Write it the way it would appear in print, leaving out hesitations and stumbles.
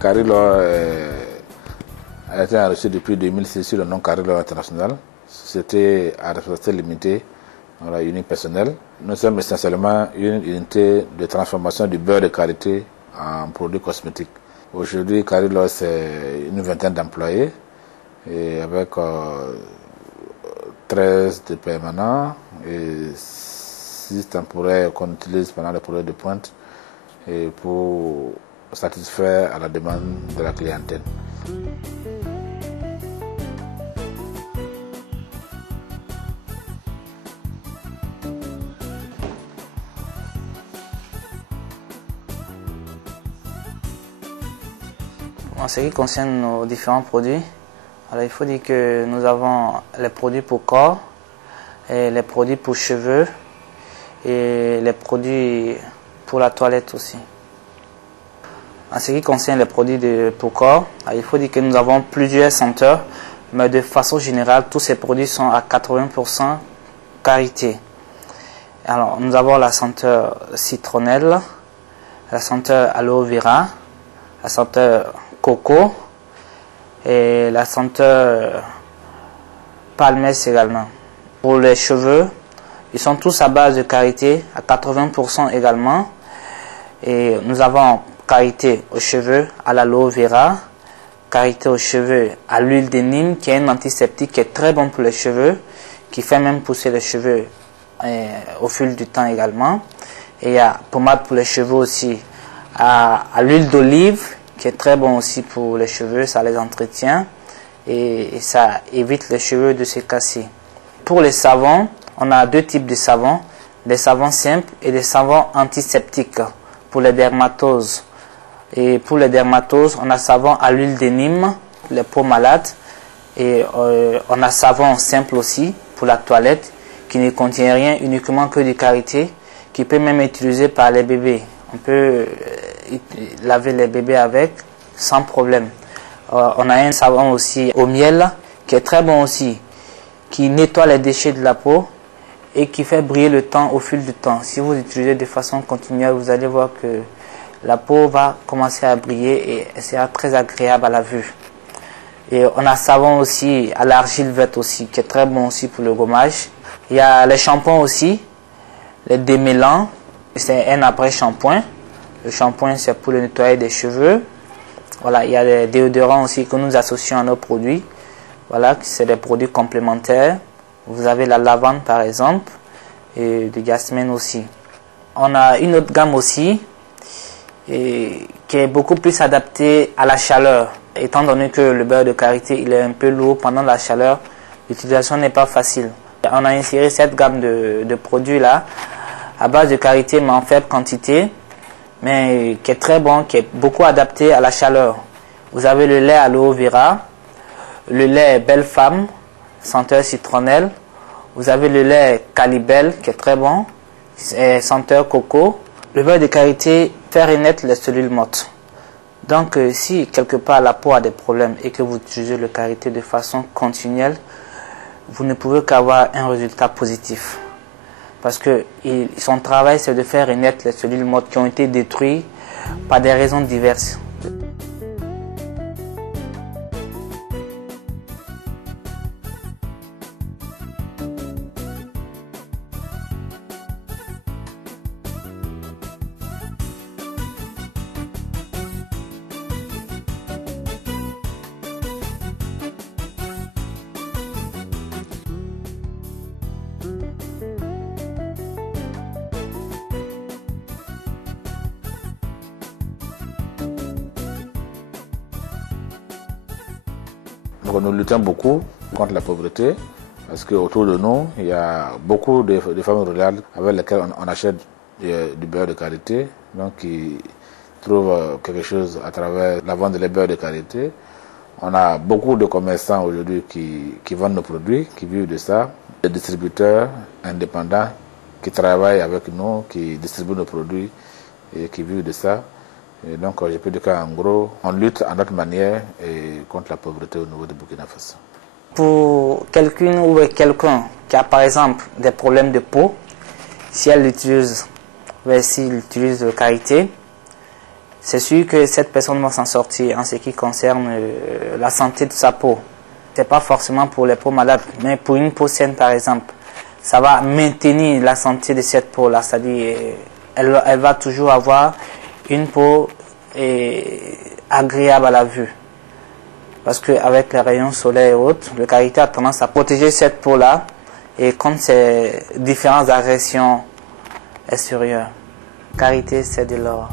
Carilor a été enregistré depuis 2006 sur le nom Carilor International, société à responsabilité limitée, unipersonnelle. Nous sommes essentiellement une unité de transformation du beurre de karité en produits cosmétiques. Aujourd'hui, Carilor, c'est une vingtaine d'employés, et avec 13 de permanents et 6 temporaires qu'on utilise pendant les périodes de pointe et pour satisfaire à la demande de la clientèle. En ce qui concerne nos différents produits, alors il faut dire que nous avons les produits pour corps, et les produits pour cheveux et les produits pour la toilette aussi. En ce qui concerne les produits pour corps, il faut dire que nous avons plusieurs senteurs, mais de façon générale, tous ces produits sont à 80% karité. Alors, nous avons la senteur citronnelle, la senteur aloe vera, la senteur coco et la senteur palmesse également. Pour les cheveux, ils sont tous à base de karité à 80% également. Et nous avons karité aux cheveux à l'aloe vera, karité aux cheveux à l'huile de Nîmes qui est un antiseptique qui est très bon pour les cheveux, qui fait même pousser les cheveux au fil du temps également. Et il y a pommade pour les cheveux aussi à l'huile d'olive qui est très bon aussi pour les cheveux, ça les entretient et ça évite les cheveux de se casser. Pour les savons, on a deux types de savons, des savons simples et des savons antiseptiques pour les dermatoses. Et pour les dermatoses, on a savon à l'huile de Nîmes, les peaux malades, et on a savon simple aussi pour la toilette qui ne contient rien, uniquement que du karité, qui peut même être utilisé par les bébés. On peut laver les bébés avec sans problème. On a un savon aussi au miel qui est très bon aussi, qui nettoie les déchets de la peau et qui fait briller le temps au fil du temps. Si vous utilisez de façon continuelle, vous allez voir que la peau va commencer à briller et elle sera très agréable à la vue. Et on a savon aussi à l'argile verte aussi, qui est très bon aussi pour le gommage. Il y a les shampoings aussi, les démêlants. C'est un après-shampoing. Le shampoing, c'est pour le nettoyer des cheveux. Voilà, il y a des déodorants aussi que nous associons à nos produits. Voilà, c'est des produits complémentaires. Vous avez la lavande par exemple et du jasmine aussi. On a une autre gamme aussi qui est beaucoup plus adaptée à la chaleur. Étant donné que le beurre de karité il est un peu lourd pendant la chaleur, l'utilisation n'est pas facile. On a inséré cette gamme de produits là à base de karité mais en faible quantité, mais qui est très bon, qui est beaucoup adapté à la chaleur. Vous avez le lait aloe vera, le lait belle femme, senteur citronnelle. Vous avez le lait Calibel qui est très bon, senteur coco. Le beurre de karité fait renaître les cellules mortes. Donc si quelque part la peau a des problèmes et que vous utilisez le karité de façon continuelle, vous ne pouvez qu'avoir un résultat positif. Parce que son travail, c'est de faire renaître les cellules mortes qui ont été détruites par des raisons diverses. Donc nous luttons beaucoup contre la pauvreté parce qu'autour de nous, il y a beaucoup de femmes rurales avec lesquelles on achète du beurre de karité, donc qui trouvent quelque chose à travers la vente des beurres de karité. On a beaucoup de commerçants aujourd'hui qui vendent nos produits, qui vivent de ça, des distributeurs indépendants qui travaillent avec nous, qui distribuent nos produits et qui vivent de ça. Et donc, je peux dire qu'en gros, on lutte à notre manière contre la pauvreté au niveau de Burkina Faso. Pour quelqu'un ou quelqu'un qui a par exemple des problèmes de peau, si elle utilise, s'il utilise le karité, c'est sûr que cette personne va s'en sortir en ce qui concerne la santé de sa peau. Ce n'est pas forcément pour les peaux malades, mais pour une peau saine par exemple. Ça va maintenir la santé de cette peau-là, c'est-à-dire elle va toujours avoir une peau agréable à la vue. Parce qu'avec les rayons solaires et autres, le karité a tendance à protéger cette peau-là et contre ces différentes agressions extérieures. Karité, c'est de l'or.